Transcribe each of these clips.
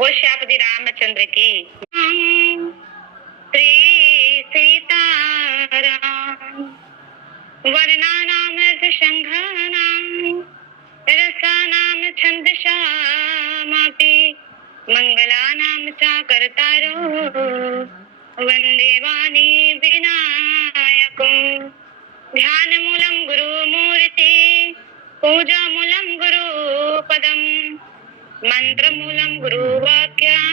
वो श्यापति रामचंद्र की। श्री सीताराम वर्णानाम संघानाम रसानाम छंदसामपि मंगलानाम चाकर्तारो वंदे वाणी विनायको ध्यानमूलं गुरुमूर्ति पूजामूलं गुरुपदम् मंत्रमूलं गुरुवाक्यं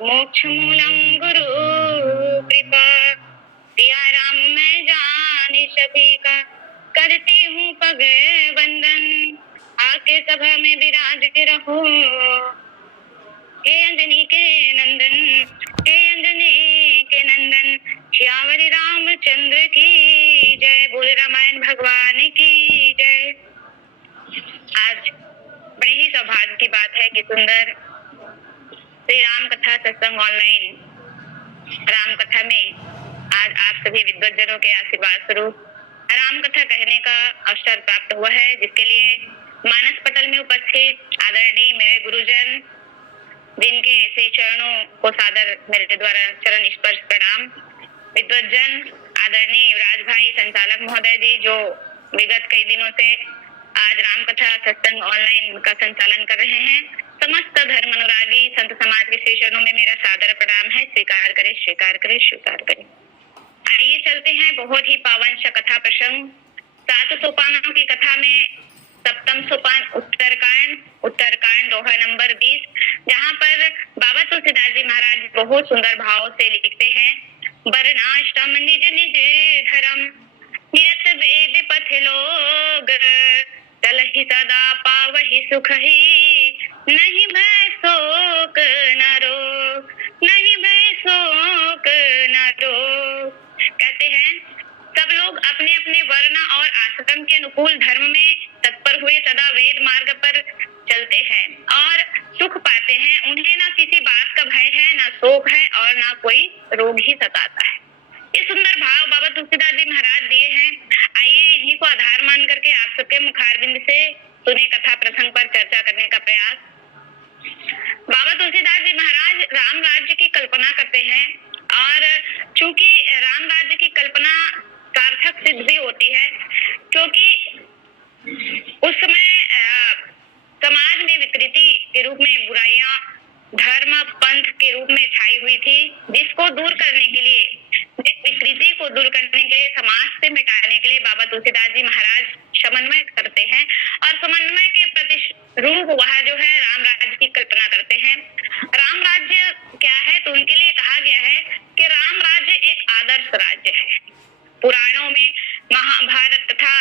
मोक्षमूलं गुरु कृपा। सिया राम मैं जानी सभी का करती हूँ पग बंदन आके सभा में विराज के रहो हे अंजनी के नंदन हे अंजनी के नंदन श्यावरी रामचंद्र की जय। बोल रामायण भगवान की जय। आज बड़े ही सौभाग्य की बात है कि सुंदर श्री राम कथा सत्संग ऑनलाइन राम कथा में आज आप सभी विद्वज्जनों के आशीर्वाद स्वरूप राम कथा कहने का अवसर प्राप्त हुआ है, जिसके लिए मानस पटल में उपस्थित आदरणीय मेरे गुरुजन जिनके श्री चरणों को सादर मेरे द्वारा चरण स्पर्श प्रणाम, विद्वज्जन आदरणीय युवराज भाई संचालक महोदय जी जो विगत कई दिनों से आज राम कथा सत्संग ऑनलाइन का संचालन कर रहे हैं, समस्त धर्म अनुरागी संत समाज के श्री चरणों में मेरा सादर प्रणाम है। स्वीकार करें स्वीकार करें स्वीकार करें। आइए चलते हैं बहुत ही पावन सा कथा प्रसंग। 7 सोपानों की कथा में सप्तम सोपान उत्तरकांड दोहा नंबर 20, जहाँ पर बाबा तुलसीदास जी महाराज बहुत सुंदर भाव से लिखते हैं, वर्णाश्रम निज निज धर्म निरत वेद पथ लोग चलहि सदा पावहि सुख ही नहीं भय शोक न रोग नहीं भय शोक न रोग। कहते हैं सब लोग अपने अपने वर्ण और आश्रम के अनुकूल धर्म में तत्पर हुए सदा वेद मार्ग पर चलते हैं और सुख पाते हैं। उन्हें ना किसी बात का भय है, ना शोक है और ना कोई रोग ही सताता है। ये सुंदर भाव बाबा तुलसीदास जी महाराज दिए हैं। आइए इन्हीं को आधार मान करके आप सबके मुखारबिंद से सुने कथा प्रसंग पर चर्चा करने का प्रयास। बाबा तुलसीदास जी महाराज राम राज्य की कल्पना करते हैं और चूंकि राम राज्य की कल्पना सार्थक सिद्ध भी होती है, क्योंकि उस समय समाज में विकृति के रूप में बुराइयां धर्म पंथ के रूप में छाई हुई थी, जिसको दूर करने के लिए विकृति को दूर करने के लिए समाज से मिटाने के लिए बाबा तुलसीदास जी महाराज समन्वय करते हैं और समन्वय के प्रतिरूप वह जो है राम राज्य की कल्पना करते हैं। राम राज्य क्या है तो उनके लिए कहा गया है कि राम राज्य एक आदर्श राज्य है। पुराणों में महाभारत तथा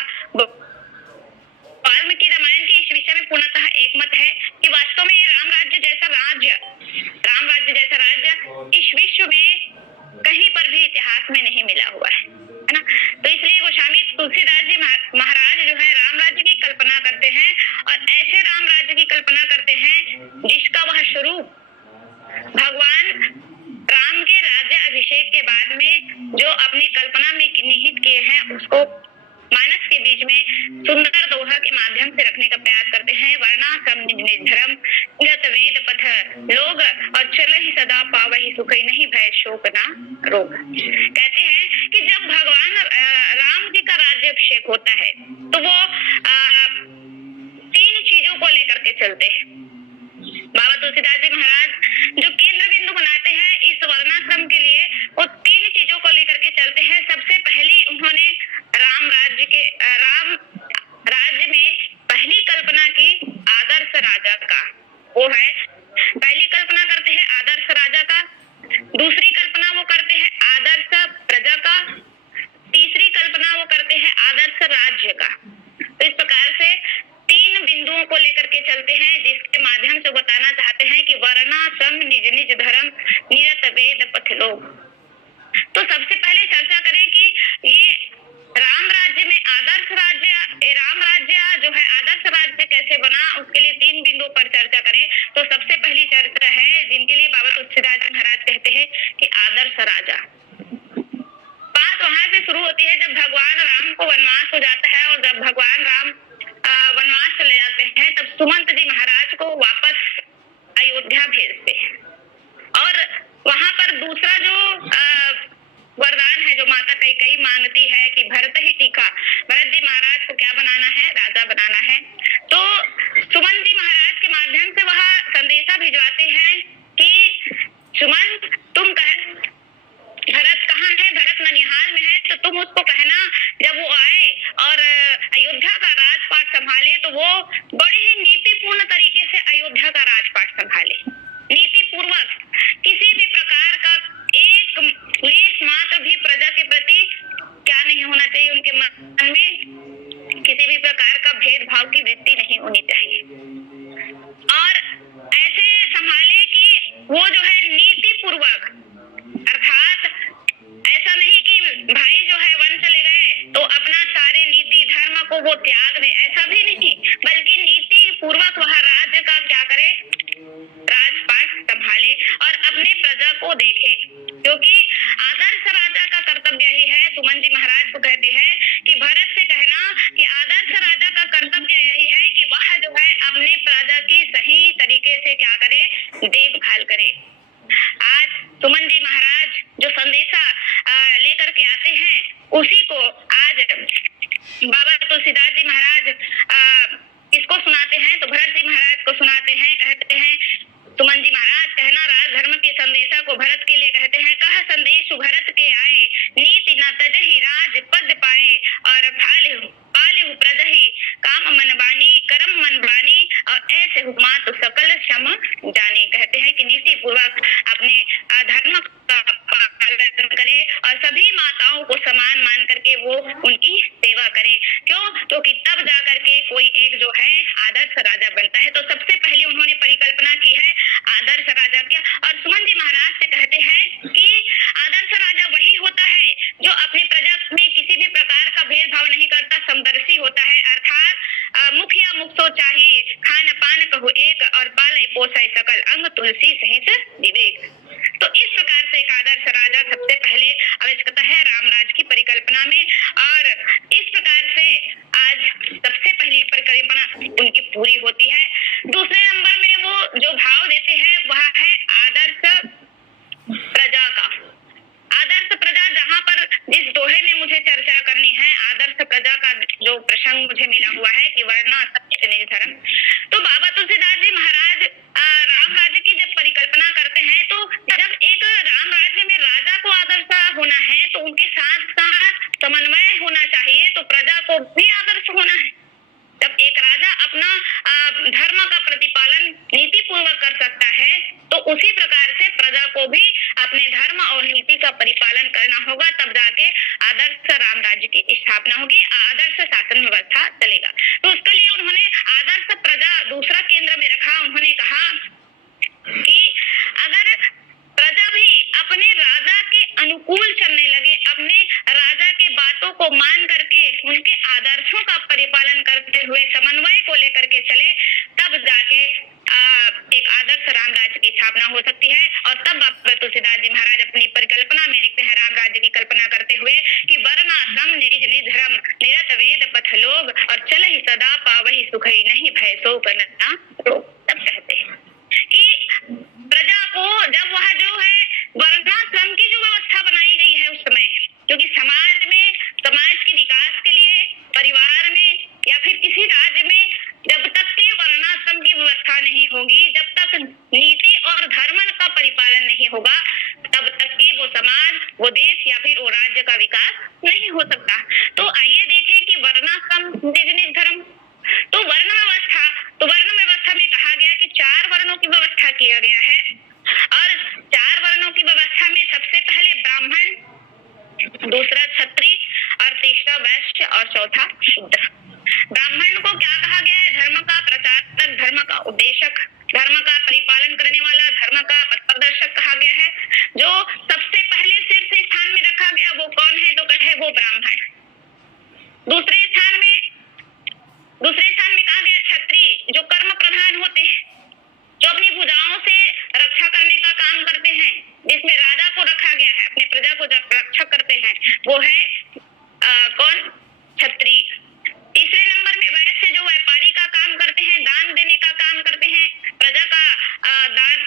वाल्मीकि रामायण के इस विषय में पूर्णतः एक मत है कि वास्तव में ये राम राज्य जैसा राज्य इस विश्व में कहीं पर भी इतिहास में नहीं मिला हुआ है ना। तो इसलिए गोस्वामी तुलसीदास जी महाराज जो है राम राज्य की कल्पना करते हैं और ऐसे राम राज्य की कल्पना करते हैं जिसका वह स्वरूप भगवान राम के राज्य अभिषेक के बाद में जो अपनी कल्पना में निहित किए हैं उसको मानस के बीच में सुंदर दोहा के माध्यम से रखने का प्रयास करते हैं। वर्णाश्रम निज निज धर्म निरत वेद पथ लोग और चलहि सदा पावहि सुख नहीं भय शोक ना रोग। कहते हैं कि जब भगवान राम जी का राज्याभिषेक होता है तो वो 3 चीजों को लेकर के चलते हैं। बाबा तुलसीदास जी महाराज जो केंद्र बिंदु बनाते हैं इस वर्णाश्रम के लिए, वो 3 चीजों को लेकर के चलते हैं। सबसे पहली उन्होंने राम राज्य में पहली कल्पना की आदर्श राजा का, वो है पहली कल्पना करते हैं आदर्श राजा का, दूसरी कल्पना वो करते हैं आदर्श प्रजा का, तीसरी कल्पना वो करते हैं आदर्श राज्य का। तो इस प्रकार से 3 बिंदुओं को लेकर के चलते हैं, जिसके माध्यम से बताना चाहते हैं कि वर्णाश्रम निज निज धर्म निरत वेद पथ लोग। तो सबसे पहले चर्चा करें कि ये राम राज्य में राम राज्य जो है आदर्श राज्य कैसे बना, उसके लिए 3 बिंदुओं पर चर्चा करें। तो सबसे पहली चर्चा है जिनके लिए बाबा तुलसीदास जी महाराज कहते हैं कि आदर्श राजा। बात वहां से शुरू होती है जब भगवान राम को वनवास हो जाता है और जब भगवान राम वनवास चले जाते हैं तब सुमंत जी महाराज को वापस अयोध्या भेजते हैं। और वहां पर दूसरा जो वरदान है जो माता कैकेयी मांगती है कि भरत ही टीका, भरत जी महाराज को क्या बनाना है, राजा बनाना है। तो सुमन जी महाराज के माध्यम से वह संदेशा भिजवाते हैं कि सुमन तुम भरत कहाँ है, भरत ननिहाल में है, तो तुम उसको कहना जब वो आए और अयोध्या का राजपाट संभाले तो वो बड़े ही नीतिपूर्ण तरीके से अयोध्या का राजपाट संभाले, नीति पूर्वक, किसी भी प्रकार का एक लेश मात्र भी प्रजा के प्रति क्या नहीं होना चाहिए, उनके मन में किसी भी प्रकार का भेदभाव की वृत्ति नहीं होनी चाहिए। और ऐसे संभाले कि वो जो है नीति पूर्वक, अर्थात ऐसा नहीं कि भाई जो है वन चले गए तो अपना सारे नीति धर्म को वो त्याग दे, ऐसा भी नहीं, बल्कि नीति पूर्वक वह राज्य का क्या करे, राजपाट संभाले और अपने प्रजा को देखे। क्योंकि आदर्श राजा का कर्तव्य ही है, सुमन जी महाराज को कहते हैं कि भरत से कहना कि आदर्श राजा का कर्तव्य यही है कि वह जो है अपने प्रजा की सही तरीके से क्या करे, देखभाल करे। आज सुमन जी महाराज जो संदेशा लेकर के आते हैं उसी को आज बाबा तुलसीदास जी महाराज किसको सुनाते हैं, तो भरत जी महाराज को सुनाते हैं। कहते हैं सुमन जी महाराज कहना राजधर्म के संदेशा को भरत के लिए कहते हैं, कह संदेश भरत के आए, नीति न तजहि राज पद पाए, और पाले प्रजहि काम मन बानी, कर्म मन बानी, और ऐसे हुमात सकल क्षम जानी। कहते हैं कि नीति पूर्वक अपने धर्म का पालन करे और सभी माताओं को समान मान करके वो उनकी सेवा करे। क्यों? क्योंकि तब जा करके कोई एक जो है आदर्श राजा बनता है। तो सबसे पहले उन्होंने परिकल्पना की है आदर्श राजा की। और सुमन जी महाराज से कहते हैं कि आदर्श राजा वही होता है जो अपने प्रजा में किसी भी प्रकार का भेदभाव नहीं करता, समदर्शी होता है, अर्थात मुख या मुख तो चाहिए, खान पान कहो एक, और पाले पोसे सकल अंग तुलसी सहित विवेक। तो इस प्रकार से एक आदर्श राजा सबसे पहले आवश्यकता है रामराज की परिकल्पना में, और इस प्रकार से आज सबसे पहली परिकल्पना उनकी पूरी होती है। दूसरे नंबर में वो जो भाव देते हैं वह है आदर्श प्रजा का। आदर्श प्रजा, जहाँ पर जिस दोहे में मुझे चर्चा करनी है, आदर्श प्रजा का जो प्रसंग मुझे मिला हुआ है कि वर्णा सत्य निज धर्म। तो बाबा तुलसीदास जी महाराज राम राज्य की जब परिकल्पना करते हैं तो जब एक राम राज्य में राजा को आदर्श होना है तो उनके साथ साथ समन्वय होना चाहिए, तो प्रजा को भी आदर्श होना है। जब एक राजा अपना धर्म का प्रतिपालन नीति पूर्वक कर सकता है तो उसी प्रकार से प्रजा को भी अपने धर्म और नीति का परिपालन करना होगा, तब जाके आदर्श राम राज्य की स्थापना होगी, आदर्श शासन व्यवस्था चलेगा। तो उसके लिए उन्होंने आदर्श प्रजा दूसरा केंद्र में रखा। उन्होंने कहा कि अगर प्रजा भी अपने राजा के अनुकूल चलने लगे, अपने राजा के बातों को मान करके उनके आदर्शों का परिपालन करते हुए समन्वय को लेकर के चले, तब जाके एक आदर्श राम राज्य की स्थापना हो सकती है। और तब बाबा तुलसीदास जी महाराज अपनी परिकल्पना में लिखते हैं राम राज्य की कल्पना करते हुए कि वर्णाश्रम निज निज धर्म निरत वेद पथ लोग, और चल ही सदा पावहि सुख ही नहीं भय सो करना। तब कहते हैं कि प्रजा को जब वह जो है वर्णाश्रम की जो व्यवस्था बनाई गई है उस समय, क्योंकि समाज में समाज के विकास के लिए परिवार में या फिर किसी राज्य में जब तक के वर्णाश्रम की व्यवस्था नहीं होगी, जब तक नीति और धर्म का परिपालन नहीं होगा, तब तक की वो समाज, वो देश या फिर वो राज्य का विकास नहीं हो सकता। तो आइए देखें कि वर्णाश्रम निज निज धर्म, तो वर्ण व्यवस्था, तो वर्ण व्यवस्था में कहा गया कि 4 वर्णों की व्यवस्था किया गया है, और 4 वर्णों की व्यवस्था में सबसे पहले ब्राह्मण, दूसरा क्षत्रिय, और तीसरा वैश्य, और चौथा शूद्र। ब्राह्मण को क्या कहा गया है? धर्म का प्रचारक, धर्म का उपदेशक, धर्म का परिपालन करने वाला, धर्म का पथ प्रदर्शक कहा गया है। जो सबसे पहले शीर्ष स्थान में रखा गया वो कौन है? तो कहे वो ब्राह्मण। दूसरे स्थान में कहा गया क्षत्रिय, जो कर्म प्रधान होते हैं, जो अपनी भुजाओं से रक्षा करने का काम करते हैं, जिसमें राजा को रखा गया है, अपने प्रजा को जब रक्षा करते हैं वो है कौन? क्षत्रिय। तीसरे नंबर में वैश्य, जो व्यापारी का काम करते हैं, दान देने का काम करते हैं, प्रजा का दान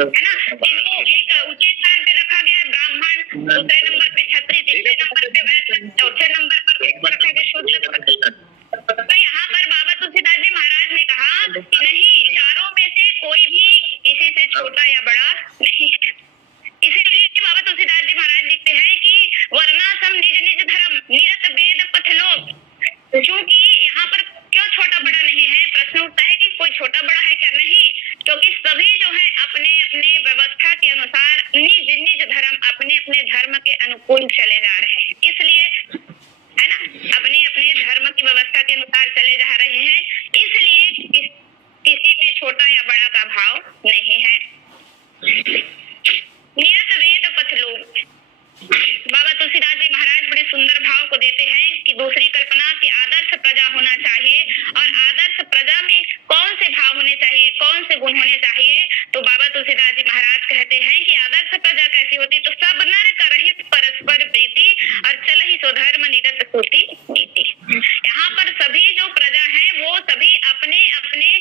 है ना। इनको एक ऊंचे स्थान पे रखा गया है ब्राह्मण, दूसरे नंबर पे क्षत्रिय, तीसरे नंबर पे वैश्य, चौथे नंबर पर रखा गया शूद्र। तो यहाँ पर बाबा तुलसीदास जी महाराज ने कहा कि नहीं, चारों में से कोई भी किसी से छोटा या बड़ा नहीं है। इसीलिए बाबा तुलसीदास जी महाराज लिखते हैं कि वर्णाश्रम निज निज धर्म निरत वेद पथ लोक। क्योंकि यहाँ पर क्यों छोटा बड़ा नहीं है, प्रश्न उठता है कि कोई छोटा बड़ा है क्या? नहीं, क्योंकि सभी जो है अपने अपने व्यवस्था के अनुसार निज निज धर्म, अपने अपने धर्म के अनुकूल चले जा रहे हैं। इसलिए है ना, अपने अपने धर्म की व्यवस्था के अनुसार चले जा रहे हैं। इसलिए किसी में छोटा या बड़ा का भाव नहीं है। नियत वेद पथ लोक। बाबा तुलसीदास जी महाराज बड़े सुंदर भाव को देते हैं कि दूसरी कल्पना की आदर्श प्रजा होना चाहिए। और आदर्श प्रजा में कौन से भाव होने चाहिए, कौन से गुण होने चाहिए? तो बाबा तुलसीदास जी महाराज कहते हैं कि आदर्श प्रजा कैसी होती? तो सब नर करहित परस्पर प्रीति और चलहि स्वधर्म निरत सूति नीति। यहाँ पर सभी जो प्रजा है वो सभी अपने अपने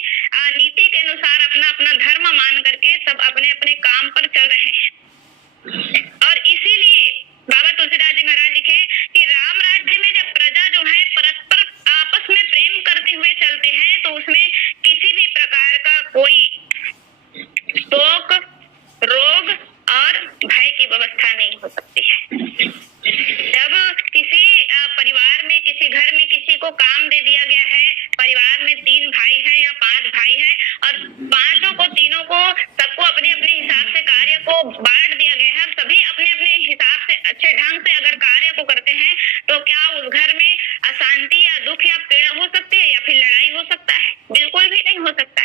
नीति के अनुसार अपना अपना धर्म मान करके सब अपने अपने काम पर चल रहे हैं। और इसीलिए बाबा तुलसीदास जी महाराज लिखे कि राम राज्य में जब प्रजा जो है परस्पर आपस में प्रेम करते हुए चलते हैं तो उसमें किसी भी प्रकार का कोई शोक, रोग और भय की व्यवस्था नहीं हो सकती है। जब किसी परिवार में, किसी घर में किसी को काम दे दिया गया है, परिवार में 3 भाई हैं या 5 भाई हैं और पांचों को, तीनों को, सबको अपने अपने हिसाब से कार्य को बांट दिया गया है और सभी अपने अपने हिसाब से अच्छे ढंग से अगर कार्य को करते हैं तो क्या उस घर में अशांति या दुख या पीड़ा हो सकती है या फिर लड़ाई हो सकता है? बिल्कुल भी नहीं हो सकता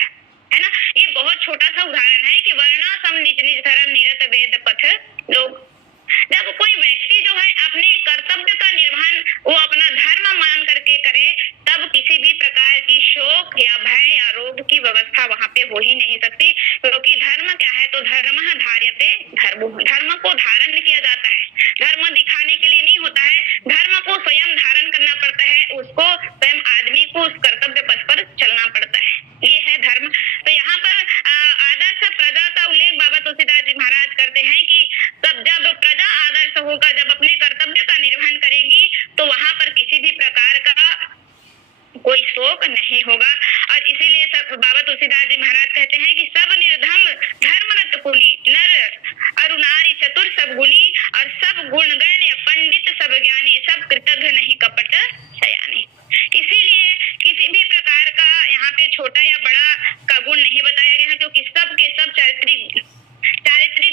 है ना। ये बहुत छोटा सा उदाहरण है कि वर्णाश्रम निज निज धर्म निरत वेद पथ लोक। जब कोई व्यक्ति जो है अपने कर्तव्य का निर्वहन वो अपना धर्म मान करके करे तब किसी भी प्रकार की शोक या भय या रोग की व्यवस्था वहां पे हो ही नहीं सकती। क्योंकि धर्म क्या है? तो धर्म धार्यते धर्म, धर्म को धारण किया जाता है। धर्म दिखाने के लिए नहीं होता है, धर्म को स्वयं धारण करना पड़ता है, उसको स्वयं आदमी को उस कर्तव्य पथ पर चलना पड़ता है। ये है धर्म। तो यहाँ पर आदर्श प्रजा का उल्लेख बाबा तुलसीदास जी महाराज करते हैं कि तब जब प्रजा आदर्श होगा, जब अपने कर्तव्य का निर्वहन करेगी तो वहां पर किसी भी प्रकार का कोई शोक नहीं होगा। और इसीलिए बाबा तुलसीदास जी महाराज कहते हैं कि सब निर्धम धर्मरत पुनि नर अरु नारी चतुर सब गुणी और सब गुण गण्य पंडित सब ज्ञानी सब कृतज्ञ नहीं कपट सयाने। इसीलिए किसी भी प्रकार का यहाँ पे छोटा या बड़ा का गुण नहीं बताया गया है, क्योंकि सब के सब चारित्रिक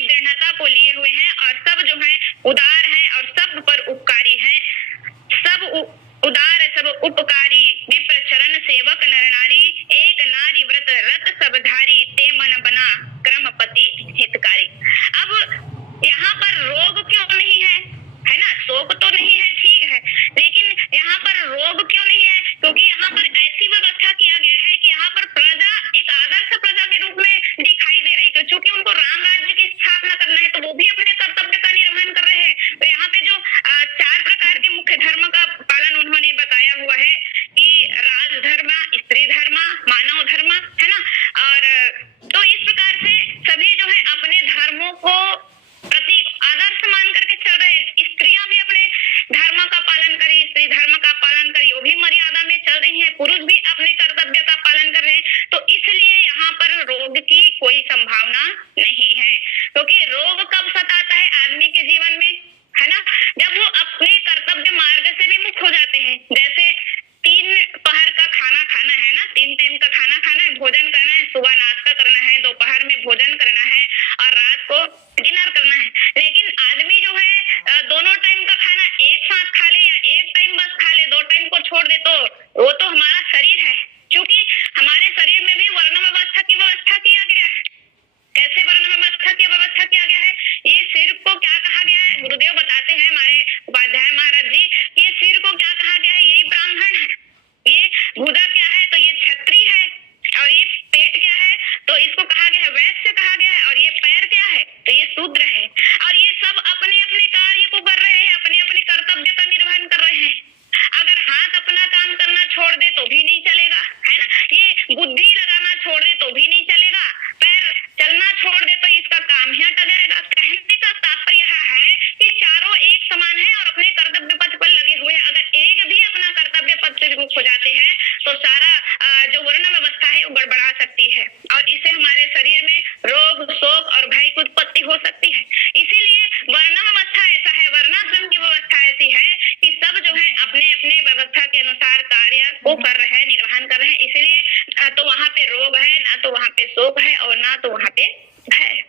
दृढ़ता को लिए हुए हैं और सब जो है उदार हैं और सब पर उपकारी हैं। सब उदार, सब उपकारी, विप्र चरण सेवक नर नारी, एक नारी व्रत रत सब धारी, ते मन बना क्रमपति हितकारी। अब यहाँ पर रोग क्यों नहीं है ना? शोक तो नहीं है, ठीक है, लेकिन यहाँ पर रोग क्यों नहीं है? क्योंकि यहाँ पर ऐसी व्यवस्था किया गया है कि यहाँ पर प्रजा एक आदर्श प्रजा के रूप में दिखाई दे रही है। क्योंकि उनको राम राज्य की स्थापना करना है तो वो भी अपने कर्तव्य का निर्वहन कर रहे हैं। तो यहाँ पे जो 4 प्रकार के मुख्य धर्म का पालन उन्होंने बताया हुआ है कि राजधर्म, स्त्री धर्म, मानव धर्म, है ना। और तो इस प्रकार से सभी जो है अपने धर्मों को प्रति आदर्श मान करके चल रहे हैं। स्त्रियां भी अपने धर्म का पालन करी, स्त्री धर्म का पालन करी, वो भी मर्यादा में चल रही है, पुरुष भी अपने कर्तव्य का पालन कर रहे हैं। तो इसलिए यहाँ पर रोग की कोई संभावना नहीं है। क्योंकि रोग कब सताता है आदमी के जीवन में, है ना? जब वो अपने कर्तव्य मार्ग से भी मुक्त हो जाते हैं। जैसे 3 पहर का खाना खाना है ना, 3 टाइम का खाना खाना है, भोजन करना है, सुबह नाश्ता करना है, दोपहर में भोजन करना है और रात को डिनर करना है। लेकिन आदमी जो है दोनों टाइम का खाना एक साथ खा ले या एक टाइम बस खा ले, 2 टाइम को छोड़ दे, तो वो तो हमारा शरीर है को कर रहे हैं, निर्वहन कर रहे हैं, इसलिए ना तो वहां पे रोग है, ना तो वहां पे शोक है, और ना तो वहां पे भय।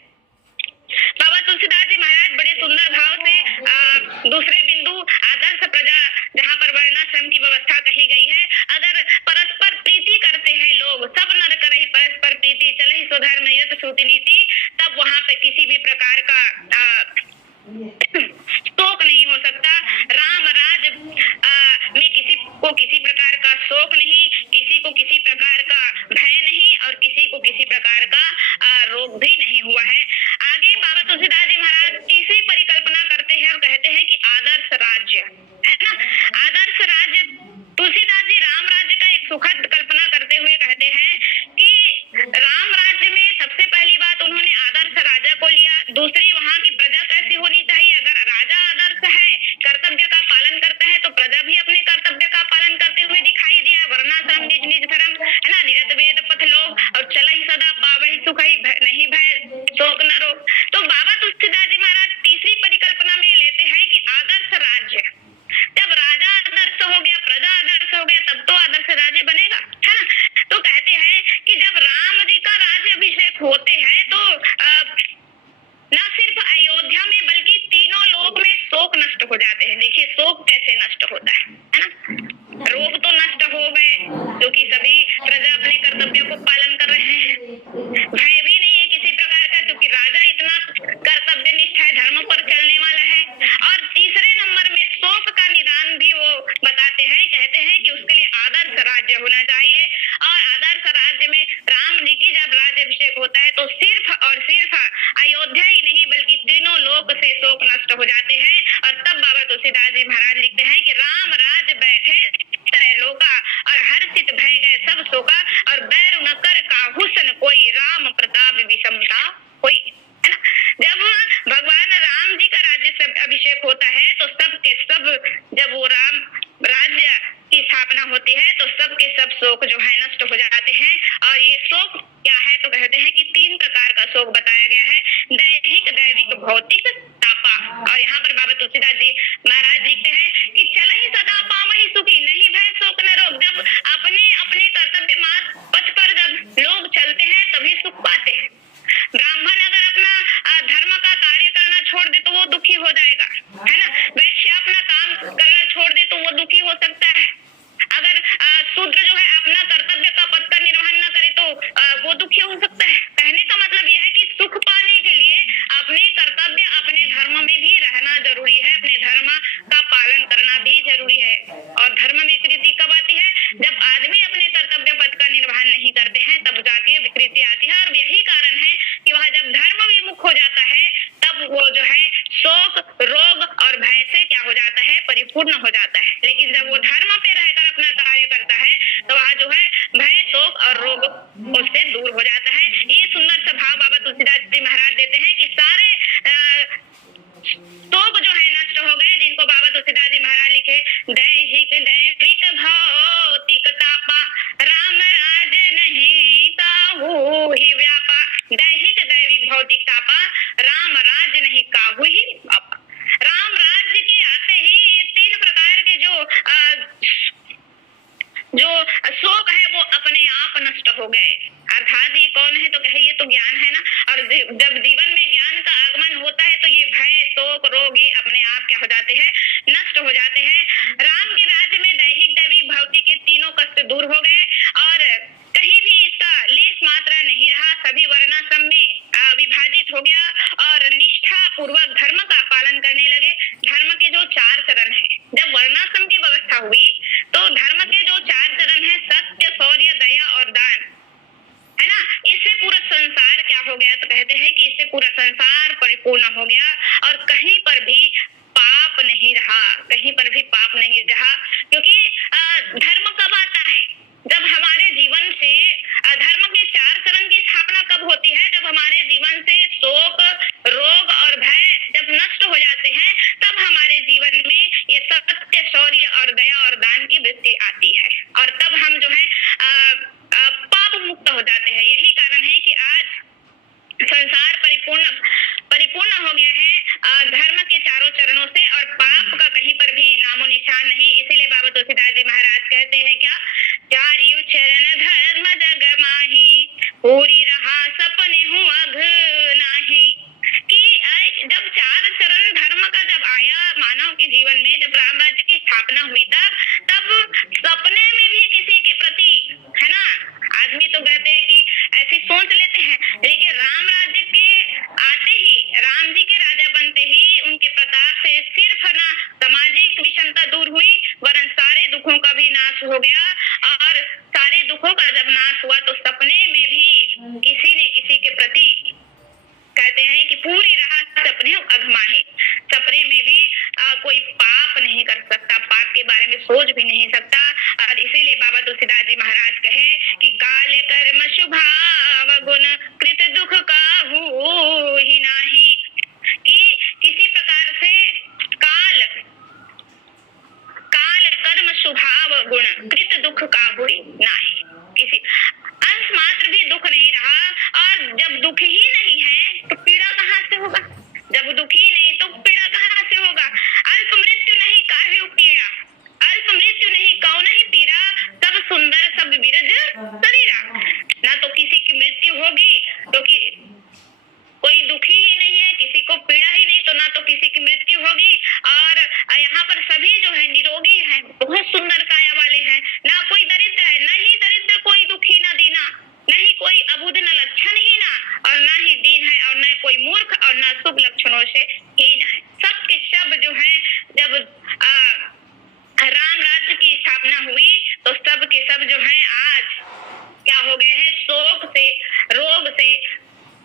बाबा तुलसीदास जी महाराज बड़े सुंदर भाव से दूसरे बिंदु आदर्श प्रजा, जहाँ पर वर्णाश्रम की व्यवस्था कही गई है, अगर परस्पर प्रीति करते हैं लोग, सब नर करहि परस्पर प्रीति, चलहि स्वधर्म यत श्रुति नीति, तब वहां पे किसी भी प्रकार का शोक नहीं हो सकता। राम राज में किसी को किसी प्रकार का शोक नहीं, किसी को किसी प्रकार का भय नहीं, और किसी को किसी प्रकार का रोग भी नहीं हुआ है। आगे बाबा तुलसीदास जी महाराज तीसरी परिकल्पना करते हैं और कहते हैं कि आदर्श राज्य है ना। आदर्श राज्य, तुलसीदास जी राम राज्य का एक सुखद कल्पना करते हुए कहते हैं कि राम राज्य में सबसे पहली बात उन्होंने आदर्श राजा को लिया, दूसरी वहां की प्रजा कैसी होनी चाहिए। अगर राजा आदर्श है, कर्तव्य का पालन करता है, तो प्रजा भी अपने कर्तव्य का पालन करते हुए दिखाई दिया। वर्णाश्रम निज निज धर्म है ना, निरत वेद पथ लोग, और चलहि सदा पावहि सुखहि, नहीं भय शोक न रोग। तो बाबा तुलसीदास जी महाराज तीसरी परिकल्पना में लेते हैं कि आदर्श राज्य, जब राजा आदर्श हो गया, प्रजा आदर्श हो गया, तब तो आदर्श राज्य बनेगा, है ना। तो कहते हैं कि जब राम जी का राज्याभिषेक होते हैं तो न सिर्फ अयोध्या में बल्कि तीनों लोक में शोक नष्ट हो जाते हैं। देखिए शोक कैसे नष्ट होता है ना। रोग तो नष्ट हो गए क्योंकि सभी प्रजा अपने कर्तव्य को पालन कर रहे हैं। भय भी नहीं है किसी प्रकार का क्योंकि राजा इतना कर्तव्यनिष्ठ है, धर्म पर चलने वाला है। और तीसरे नंबर में शोक का निदान भी वो बताते हैं, कहते हैं कि उसके लिए आदर्श राज्य होना चाहिए। और आदर्श राज्य में राम जी की जब राज्याभिषेक होता है तो सिर्फ और सिर्फ अयोध्या ही नहीं बल्कि तीनों लोक से शोक नष्ट हो जाते हैं। और तब बाबा तुलसीदास जी महाराज लिखते हैं कि राम राज बैठे त्रैलोका, और हर्षित भय गए सब शोका, और बैरु न कर काहुसन कोई, राम प्रताप विषमता कोई, है ना। जब भगवान राम जी का राज्य से अभिषेक होता है तो सब के सब, जब वो राम राज्य की स्थापना होती है तो सब के सब शोक जो है नष्ट हो जाते हैं। और ये शोक क्या है तो कहते हैं कि तीन प्रकार का शोक बताया गया है, दैहिक, दैविक, भौतिक, तापा। और यहाँ पर बाबा तुलसीदास जी महाराज लिखते हैं कि चलहि सदा पावहि सुखी, नहीं भय शोक न रोग। जब अपने अपने कर्तव्य मार्ग पथ पर जब लोग चलते हैं तभी सुख पाते हैं। ब्राह्मण अगर अपना धर्म का कार्य करना छोड़ दे तो वो दुखी हो जाएगा, है ना। वैश्य अपना काम करना छोड़ दे तो वो दुखी हो सकता है। अगर शूद्र जो है अपना कर्तव्य का पथ का निर्वहन न करे तो वो दुखी हो सकता है। कहने का मतलब यह है कि सुख पाने के लिए अपने कर्तव्य, अपने धर्म में भी रहना जरूरी है, अपने धर्म का पालन करना भी जरूरी है। और धर्म विकृति कब आती है? जब आदमी अपने कर्तव्य पथ का निर्वहन नहीं करते हैं तब जाके विकृति आती है। और यही कारण है कि वह जब धर्म विमुख हो जाता है तब वो जो है शोक, रोग और भय से क्या हो जाता है, परिपूर्ण हो जाता है। लेकिन जब वो धर्म पे रहकर अपना कार्य करता है तो वह जो है भय, शोक और रोग उससे दूर हो जाता है। ये सुंदर सा भाव बाबा तुलसीदास जी महाराज देते हैं कि सारे शोक जो है नष्ट हो गए, जिनको बाबा तुलसीदास जी महाराज लिखे, दैहिक, दैविक, भौतिक, तापा, राम राज नहीं काहू ही व्यापा। दैहिक, दैविक, भौतिक, तापा, राम राज नहीं काहू ही व्यापा। राम राज्य के आते ही ये तीन प्रकार के जो शोक है वो अपने आप नष्ट हो गए। अर्थात ये कौन है तो कहे ये तो ज्ञान है ना। और जब जीवन में ज्ञान का आगमन होता है तो ये भय, शोक, रोग ये अपने आप क्या हो जाते हैं, नष्ट हो जाते हैं। राम के राज्य में दैहिक, दैविक, भौतिक के तीनों कष्ट दूर हो गए और कहीं भी इसका लेस मात्रा नहीं रहा। सभी वर्णाश्रम में विभाजित हो गया और निष्ठा पूर्वक धर्म का पालन करने लगे। धर्म के जो 4 चरण है, जब वर्णाश्रम की व्यवस्था हुई तो धर्म के जो 4 चरण है, सत्य, शौर्य, दया और दान, है ना, इससे पूरा संसार क्या हो गया तो कहते हैं कि इससे पूरा संसार परिपूर्ण हो गया और कहीं पर भी पाप नहीं रहा, कहीं पर भी पाप नहीं रहा। क्योंकि धर्म कब आता है? जब हमारे जीवन से धर्म के 4 चरण की स्थापना कब होती है? जब हमारे जीवन से शोक, रोग और भय जब नष्ट हो जाते हैं तब हमारे जीवन में ये सत्य, शौर्य और दया और दान की वृत्ति आती है और तब हम जो है पाप मुक्त हो जाते हैं। यही कारण है कि आज संसार परिपूर्ण हो गया है धर्म के 4 चरणों से और पाप का कहीं पर भी नामो निशान नहीं। इसीलिए बाबा तुलसीदास जी महाराज कहते हैं क्या स्थापना हुई तब सपने में भी किसी के प्रति, है ना, आदमी तो कहते हैं कि ऐसी सोच लेते हैं, लेकिन राम राज्य के आते ही, राम जी के राजा बनते ही उनके प्रताप से सिर्फ ना सामाजिक विषमता दूर हुई, वरन सारे दुखों का भी नाश हो गया। और सारे दुखों का जब नाश हुआ तो सपने में भी किसी ने किसी के प्रति, कहते हैं कि पूरी रात सपने अगमाए, सपने में भी कोई पाप नहीं कर सकता, पाप के बारे में सोच भी नहीं सकता। और इसीलिए बाबा तुलसीदास जी महाराज कहे कि काल कर्म शुभाव गुण कृत दुख काहू ही नाही, कि किसी प्रकार से काल कर्म शुभाव गुण कृत दुख काहू ही नाही, किसी अंश मात्र भी दुख नहीं रहा। और जब दुख ही नहीं है तो पीड़ा कहाँ से होगा, जब दुख ही नहीं तो पीड़ा कहाँ से होगा। अल्प मृत्यु नहीं काहे पीड़ा, अल्प मृत्यु नहीं कौन ही पीड़ा, सब सुंदर सब विरज शरीरा। ना तो किसी की मृत्यु होगी तो कि कोई दुखी ही नहीं है, किसी को पीड़ा ही नहीं, तो ना तो किसी की मृत्यु होगी। और यहाँ पर सभी जो है निरोगी है, बहुत सुंदर काया वाले हैं, ना कोई दरिद्र है, ना ही दरिद्र कोई दुखी ना दीना, नहीं कोई अबुध न लक्षण ही ना, और ना ही दीन है, और न कोई मूर्ख, और ना शुभ लक्षणों से हीन है। सब के सब जो है, जब राम राज्य की स्थापना हुई तो सब के सब जो है आज क्या हो गए हैं, शोक से, रोग से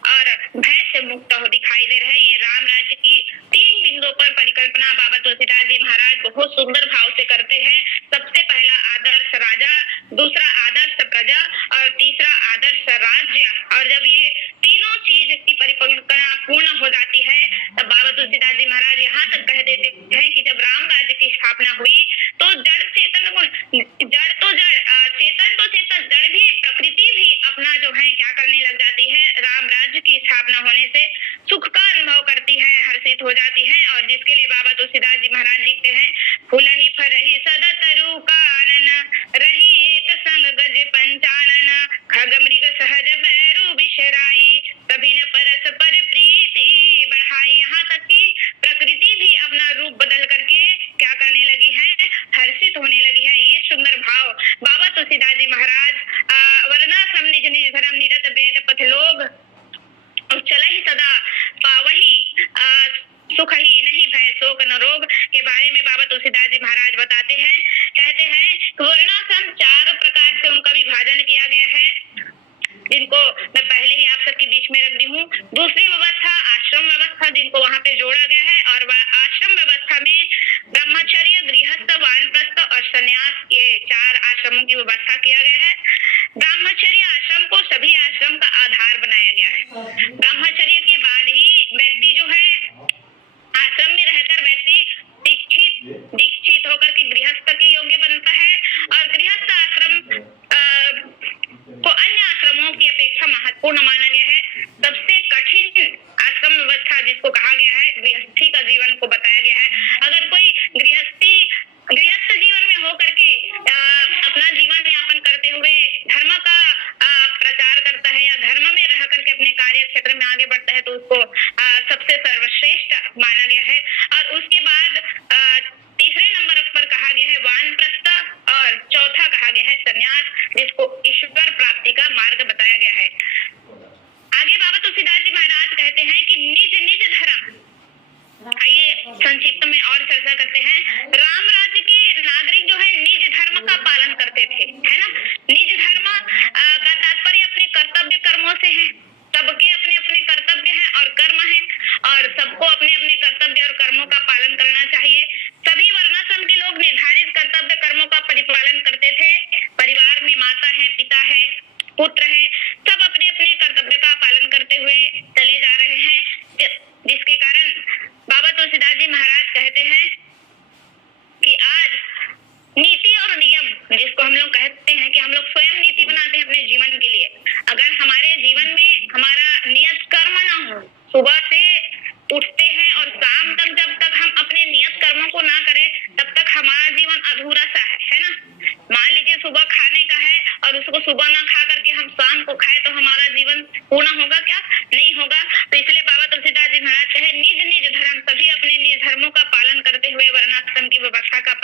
और भय से मुक्त हो दिखाई दे रहे हैं। ये राम राज्य की 3 बिंदुओं पर परिकल्पना बाबा तुलसीदास जी महाराज बहुत सुंदर भाव से करते हैं। सबसे पहला आदर्श राजा, दूसरा आदर्श प्रजा, और तीसरा आदर्श राज्य। और जब ये तीनों चीज की परिकल्पना पूर्ण हो जाती है तब बाबा तुलसीदास जी महाराज यहाँ तक कह देते हैं कि जब राम राज्य की स्थापना हुई तो जड़ चेतन गुण, जड़ तो जड़, चेतन तो चेतन, जड़ भी, प्रकृति भी अपना जो है क्या करने लग जाती है, राम राज्य की स्थापना होने से सुख का अनुभव करती है, हर्षित हो जाती है। और जिसके लिए बाबा तुलसीदास जी महाराज लिखते हैं, फूलहि फरहि सदा तरु कानन, रही एक संग गज पंचानन, खग मृग सहज बैरु बिसराई, सभी न परस्पर प्रीति बढ़ाई। यहाँ तक कि प्रकृति भी अपना रूप बदल करके क्या करने लगी है, हर्षित होने लगी है। ये सुंदर भाव बाबा तुलसीदास जी महाराज वर्णाश्रम निज निज धर्म निरत वेद पथ लोग, चल ही सदा पावही सुख ही नहीं भय शोक न रोग के बारे में बाबा तुलसीदास जी महाराज बताते हैं। कहते हैं वर्णाश्रम 4 प्रकार से उनका विभाजन किया गया है, जिनको मैं पहले ही आप सबके बीच में रख दी हूँ। दूसरी व्यवस्था आश्रम व्यवस्था, जिनको वहां पे जोड़ा गया है, और वह आश्रम व्यवस्था में ब्रह्मचर्य, गृहस्थ, वानप्रस्थ और संन्यास, ये 4 आश्रमों की व्यवस्था किया गया है। ब्रह्मचर्य आश्रम को सभी आश्रम का आधार बनाया गया है। ब्रह्मचर्य के बाद ही व्यक्ति जो है आश्रम में रहकर व्यक्ति दीक्षित होकर के गृहस्थ के योग्य बनता है, और गृहस्थ आश्रम को अन्य आश्रमों की अपेक्षा महत्वपूर्ण माना गया है। सबसे कठिन आश्रम व्यवस्था जिसको कहा गया है, गृहस्थी का जीवन को बताया गया है। अगर कोई गृहस्थ जीवन में होकर के अपना जीवन यापन करते हुए धर्म का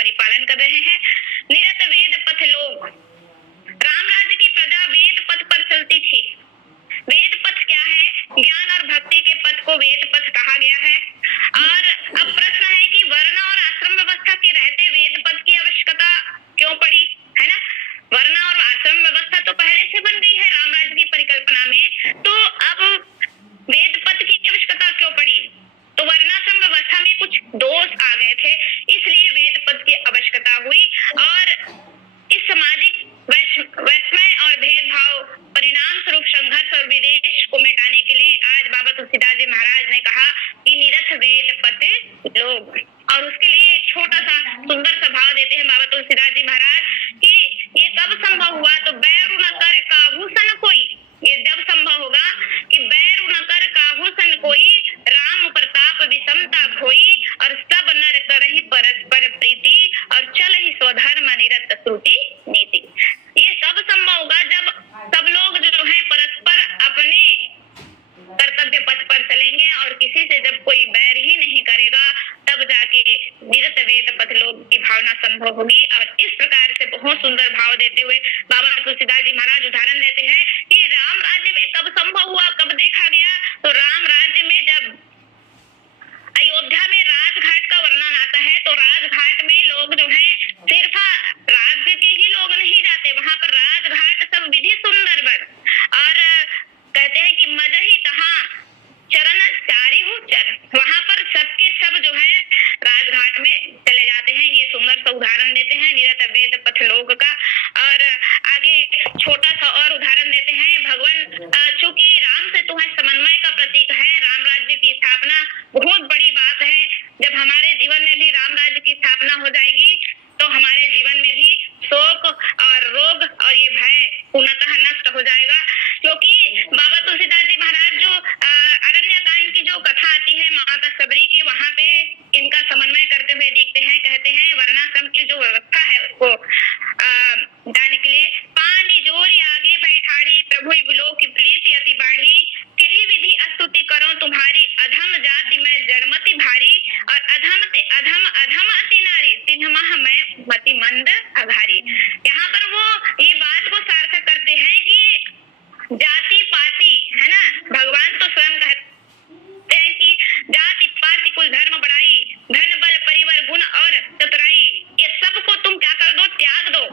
परिपालन कर रहे हैं। निरत वेद पथ लोग, राम राज्य की प्रजा वेद पथ पर चलती थी। वेद पथ क्या है? ज्ञान और भक्ति के पथ को वेद पथ कहा गया है। और अब प्रश्न है कि वर्ण और आश्रम व्यवस्था के रहते वेद पथ की आवश्यकता क्यों पड़ी, है ना? वर्ण और आश्रम व्यवस्था तो पहले से बन गई है राम राज्य की परिकल्पना में, तो अब वेद पथ की आवश्यकता क्यों पड़ी? तो वर्णाश्रम व्यवस्था में कुछ दोष आ गए थे, इसलिए वेद पथ की आवश्यकता हुई। और इस सामाजिक वैषम्य और भेदभाव परिणाम स्वरूप संघर्ष और विदेश को मिटाने के लिए आज बाबा तुलसीदास जी महाराज ने कहा कि निरत वेद पथ लोग। और उसके लिए छोटा सा सुंदर सा भाव देते हैं बाबा तुलसीदास जी महाराज कि ये कब संभव हुआ? तो बैरु न कर काहू सन कोई, ये जब संभव होगा कि बैरु न कर काहू सन कोई, राम प्रताप विषमता खोई, और सब नर करहि परस्पर प्रीति, और चल ही स्वधर्म निरत श्रुति नीति। ये सब संभव होगा जब सब लोग जो है परस्पर अपने कर्तव्य पथ पर चलेंगे और किसी से जब कोई बैर ही नहीं करेगा, तब जाके निरत वेद पथ लोग की भावना संभव होगी। और इस प्रकार से बहुत सुंदर भाव देते हुए बाबा तुलसीदास जी महाराज उदाहरण देते हैं कि राम राज्य में कब संभव हुआ, कब देखा गया? तो राम राज्य में जब अयोध्या में राजघाट का वर्णन आता है, तो राजघाट में लोग जो है सिर्फ राज्य के ही लोग नहीं जाते, वहां पर राजघाट सब विधि सुंदर बन, और कहते हैं कि मजही तहाँ चरण चारी हो चर, वहां पर सबके सब जो है राजघाट में चले जाते हैं। ये सुंदर सा उदाहरण देते हैं निरत वेद पथ लोग का। और आगे छोटा सा और उदाहरण देते हैं, भगवान चूंकि राम से तुम्हें समन्वय का प्रतीक है, राम राज्य की स्थापना बहुत बड़ी बात है। जब हमारे जीवन में भी राम राज्य की स्थापना हो जाएगी तो हमारे जीवन में भी शोक और रोग और ये भय पूर्णतः नष्ट हो जाएगा। क्योंकि बाबा तुलसीदास जी महाराज जो अरण्य कांड की जो कथा आती है माता सबरी की, वहां पे इनका समन्वय करते हुए दिखते हैं। कहते हैं वर्णाश्रम की जो व्यवस्था है उसको जाने के लिए, पानी जोरी आगे बैठाड़ी, प्रभु बिलो की प्रीति अति बाढ़ी, कही विधि स्तुति करो तुम्हारी, अधम जाति में जड़मति भारी, और अधम ते अधम अधम अति नारी, तिन्ह मह मैं मति मंद अघारी। यहाँ पर वो ये बात को सार्थक करते हैं कि जाति पाति, है ना, भगवान तो स्वयं कहते हैं कि जाति पाति कुल धर्म बढ़ाई, धन बल परिवार गुण और चतुराई, ये सबको तुम क्या कर दो, त्याग दो,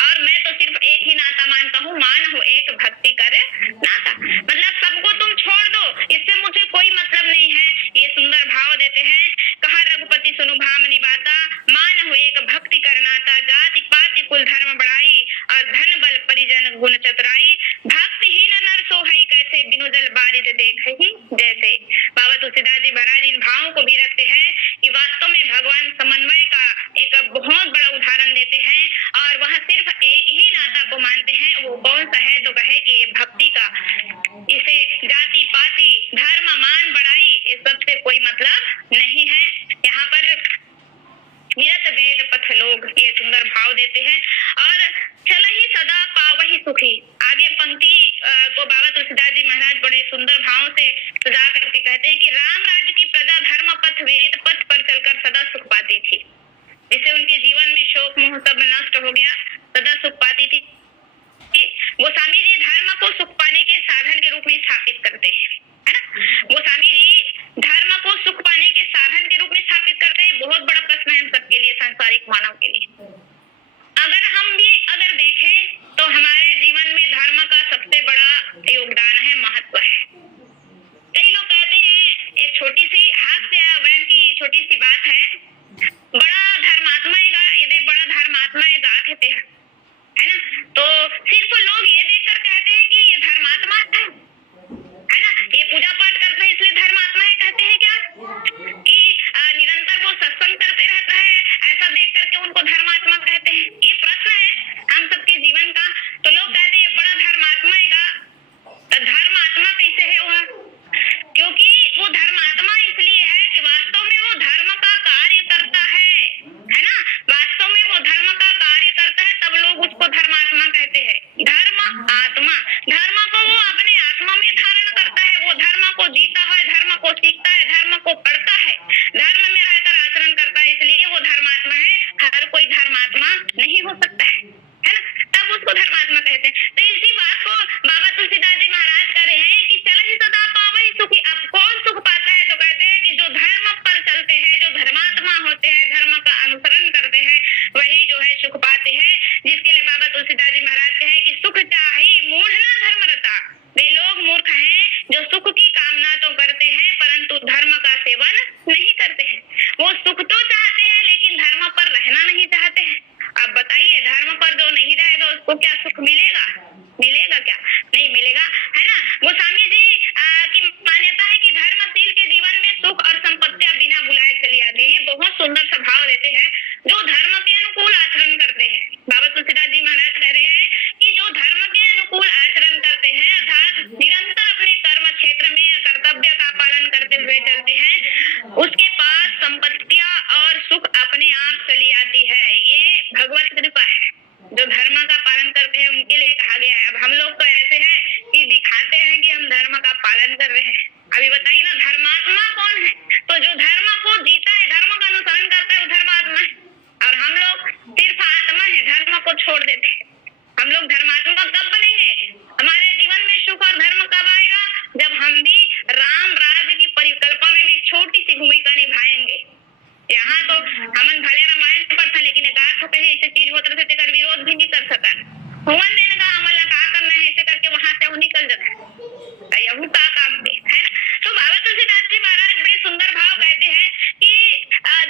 और मैं तो सिर्फ एक ही नाता मानता हूँ, मान हो एक भक्ति कर नाता, मतलब सबको तुम छोड़ दो, इससे मुझे कोई मतलब नहीं है। ये सुंदर भाव देते हैं, कहा रघुपति सुनु भामनी बाता, मान हो एक भक्ति कर नाता, जाति पाति कुल धर्म बढ़ाई, और धन बल परिजन गुण चतुराई, भक्तिहीन नर सोहई कैसे, बिनु जल बारिद देखे ही जैसे। बाबा तुलसीदास जी महाराज इन भावों को भी रखते हैं कि वास्तव में भगवान समन्वय का एक बहुत बड़ा उदाहरण देते हैं, और वह सिर्फ एक ही नाता को मानते हैं। वो कौन सा है? तो कहे कि ये भक्ति का, इसे जाति पाति धर्म मान बढ़ाई इस सबसे कोई मतलब नहीं है। यहाँ पर निरत वेद पथ लोग ये सुंदर भाव देते हैं। और चल ही सदा पावहि सुखी, आगे पंक्ति को बाबा तुलसीदास जी महाराज बड़े सुंदर भाव से सजा करके कहते हैं कि राम राज्य की प्रजा धर्म पथ वेद पथ पर चलकर सदा सुख पाती थी, जिससे उनके जीवन में शोक मोह सब नष्ट हो गया, सदा सुख पाती थी। गोस्वामी जी धर्म को सुख पाने के साधन के रूप में स्थापित करते हैं, है ना। गोस्वामी जी धर्म को सुख पाने के साधन के रूप में स्थापित करते हैं। बहुत बड़ा प्रश्न है हम सबके लिए, सांसारिक मानव के लिए। अगर हम भी अगर देखें तो हमारे जीवन में धर्म का सबसे बड़ा योगदान है, महत्व है। कई लोग कहते हैं, एक छोटी सी हास्य वर्ण की छोटी सी बात है, बड़ा धर्मात्मा यदि बड़ा धर्मात्मा गाते हैं, है ना, तो सिर्फ लोग ये देखकर कहते हैं कि ये धर्मात्मा है ना, ये पूजा पाठ करते हैं इसलिए धर्मात्मा है, कहते हैं क्या कि निरंतर वो सत्संग करते रहता है, ऐसा देख करके उनको धर्मात्मा कहते हैं। ये प्रश्न है हम सबके जीवन का। तो लोग कहते हैं ये बड़ा धर्मात्मा है, धर्मात्मा कैसे है वह? क्योंकि वो धर्मात्मा इसलिए है कि वास्तव में वो धर्म का कार्य करता है ना, वास्तव में वो धर्म का कार्य करता है, तब लोग उसको धर्मात्मा कहते हैं। धर्म आत्मा, धर्म को वो अपने आत्मा में धारण करता है, वो धर्म को जीता है, धर्म को सीखता है, धर्म को पढ़ता है, धर्म में रहकर आचरण करता है, इसलिए वो धर्मात्मा है। हर कोई रहना नहीं चाहते हैं। अब बताइए, धर्म पर जो नहीं रहेगा उसको क्या सुख मिलेगा? मिलेगा क्या? नहीं मिलेगा, है ना। गोस्वामी जी की मान्यता है कि धर्मशील के जीवन में सुख और संपत्तियां बिना बुलाए चली आती है। ये बहुत सुंदर सा भाव देते हैं, जो धर्म के अनुकूल आचरण करते हैं। बाबा तुलसीदास जी महाराज कह रहे हैं कि जो धर्म के अनुकूल आचरण करते हैं, अर्थात निरंतर अपने कर्म क्षेत्र में कर्तव्य का पालन करते हुए चलते हैं, उसके पास संपत्तियां और सुख अपने आप चली आती है। ये भगवत कृपा है। जो धर्म का पालन करते हैं उनके लिए कहा गया है। अब हम लोग तो ऐसे हैं कि दिखाते हैं कि हम धर्म का पालन कर रहे हैं। अभी बताइए ना, धर्मात्मा कौन है? तो जो धर्म को जीता है, धर्म का अनुसरण करता है, वो धर्मात्मा है। और हम लोग सिर्फ आत्मा है, धर्म को छोड़ देते हैं। हम लोग धर्मात्मा कब बनेंगे? हमारे जीवन में सुख और धर्म कब आएगा? जब हम भी राम राज्य की परिकल्पना में एक छोटी सी भूमिका निभाएंगे। यहाँ तो हमन भले रामायण पढ़ते, लेकिन एकाध कहीं ऐसी चीज होते रहते कर विरोध भी नहीं कर सकता। हुवन दिन का हमन ला का करना है, ऐसे करके वहां से वो निकल जाता है। यहू का काम पे है ना। तो बाबा तुलसीदास जी महाराज बड़े सुंदर भाव कहते हैं कि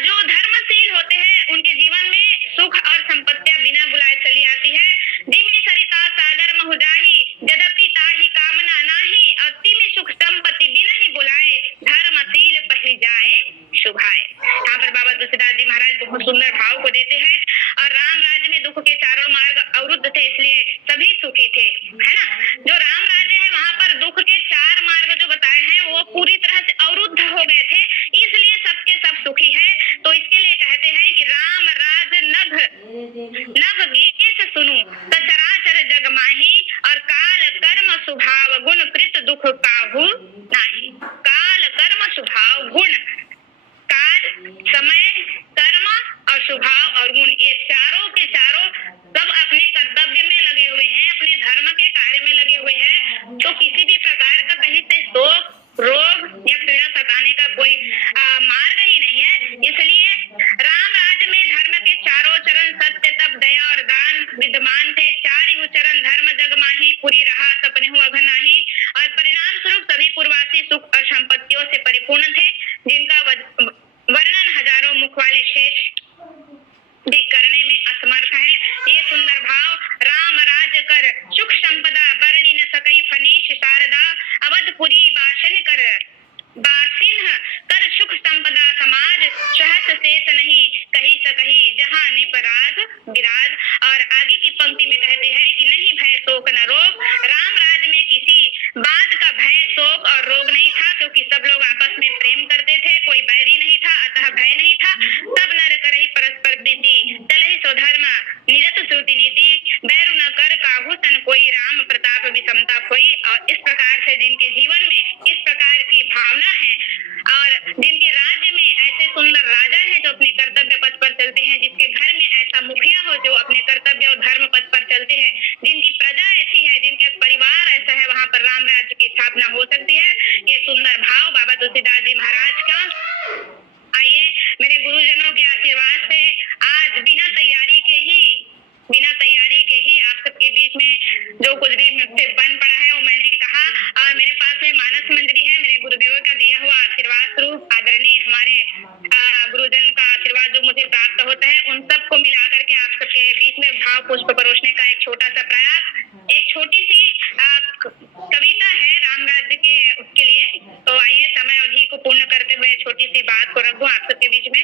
जो धर्मशील होते हैं उनके जीवन में सुख और संपत्तियां बिना बुलाए चली आती है। जिमी सरिता सागर महु जाहि, यद्यपि ताहि कामना नाही, और तिमी सुख संपत्ति बिना ही बुलाए, धर्मशील पहि जाए शुभाए। यहाँ पर बाबा तुलसीदास जी महाराज बहुत सुंदर भाव को देते हैं। और राम राज्य में दुख के चारों मार्ग अवरुद्ध थे, इसलिए सभी सुखी थे, है ना। जो राम राज्य है वहां पर दुख के चार मार्ग जो बताए हैं वो पूरी तरह से अवरुद्ध हो गए थे, इसलिए सबके सब सुखी है। तो इसके लिए कहते हैं कि राम राज नभ गीत सुनु, सचराचर जग माही, और काल कर्म स्वभाव गुण कृत दुख काहू नाही। काल कर्म स्वभाव गुण, काल समय कर्म और स्वभाव और गुण, ये चारों के चारों सब अपने कर्तव्य में लगे हुए हैं, अपने धर्म के कार्य में लगे हुए हैं। तो किसी भी प्रकार का कहीं से शोक, रोग या पीड़ा सताने का कोई मार्ग ही नहीं है। इसलिए राम राज्य में धर्म के चारों चरण सत्य, तप, दया और दान विद्यमान थे। चार ही चरण धर्म जग माही, पूरी रहा सपने हो अघ नाही, और परिणाम स्वरूप सभी पूर्वासी सुख और संपत्तियों से परिपूर्ण थे, जिनका वर्णन हजारों मुख वाले शेष करने में असमर्थ है। ये सुंदर भाव, राम राज कर सुख संपदा, बरनी न सकई फनीश शारदा, अवधपुरी बासन कर बासिन कर सुख संपदा, समाज सहस शेष नहीं, कही सकही जहाँ निपराज विराज। और आगे की पंक्ति में कहते हैं कि नहीं भय शोक न रोग, राम राज में किसी बात का भय, शोक और रोग नहीं था, क्योंकि सब लोग आपस में प्रेम करते थे, कोई बैरी नहीं था, अतः भय नहीं था। सब नर करही परस्पर प्रीति, चलहि स्वधर्म निरत श्रुति नीति, बैरु न कर काहू सन कोई, राम प्रताप विषमता कोई। और इस प्रकार से जिनके जीवन में इस प्रकार की भावना है, और जिनके राज्य में ऐसे सुंदर राजा हैं जो अपने कर्तव्य पथ पर चलते हैं, जिसके घर में ऐसा मुखिया हो जो अपने कर्तव्य और धर्म पथ पर चलते हैं, जिनकी प्रजा ऐसी है, जिनके परिवार ऐसा है, वहां पर राम राज्य की स्थापना हो सकती है। ये सुंदर भाव बाबा तुलसीदास जी महाराज का। आइए मेरे गुरुजनों के आशीर्वाद से आज बिना तैयारी के ही आप सबके बीच में जो कुछ भी मुझसे बन पड़ा है वो मैंने कहा। और मेरे पास में मानस मंजरी है, मेरे गुरुदेव का दिया हुआ आशीर्वाद स्वरूप आदरणीय हमारे गुरुजन का आशीर्वाद जो मुझे प्राप्त होता है, उन सबको मिला करके आप सबके बीच में भाव पुष्प परोसने का एक छोटा सा प्रयास, एक छोटी सी कविता है राम राज्य के उसके लिए। तो आइए समय अवधि को पूर्ण करते हुए छोटी सी बात को रखूं आप सबके बीच में।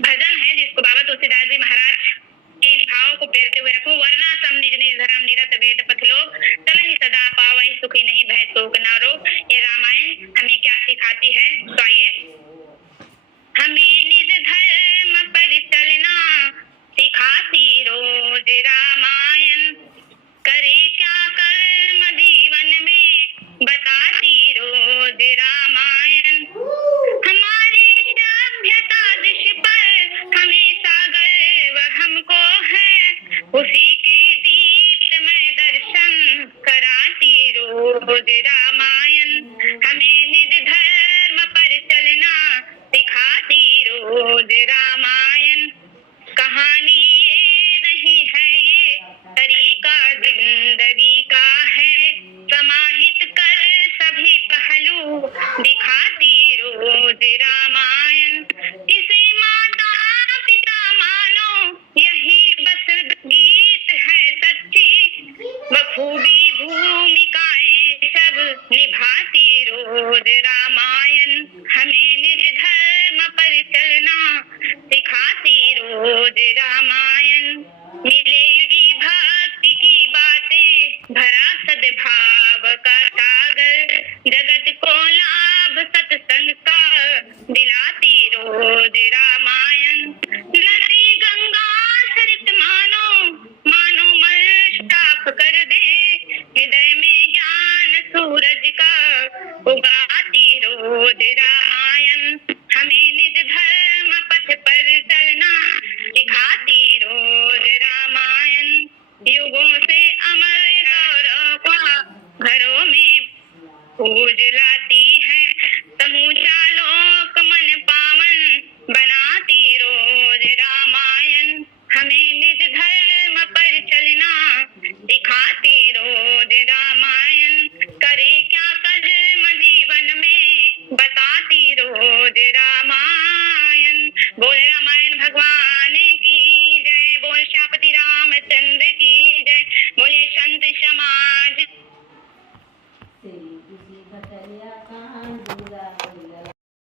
भजन है जिसको बाबा तुलसीदास जी महाराज के इन भावों को प्रेरते हुए रखूं। वरना सम निज निज धर्म निरत वेद पथ लोग, चलहि सदा पावहि सुखी नहीं भय शोक न रोग। ये रामायण हमें क्या सिखाती है? तो आइए, हमें निज धर्म पर चलना सिखाती रोज रामायण, करे क्या रामायण मिले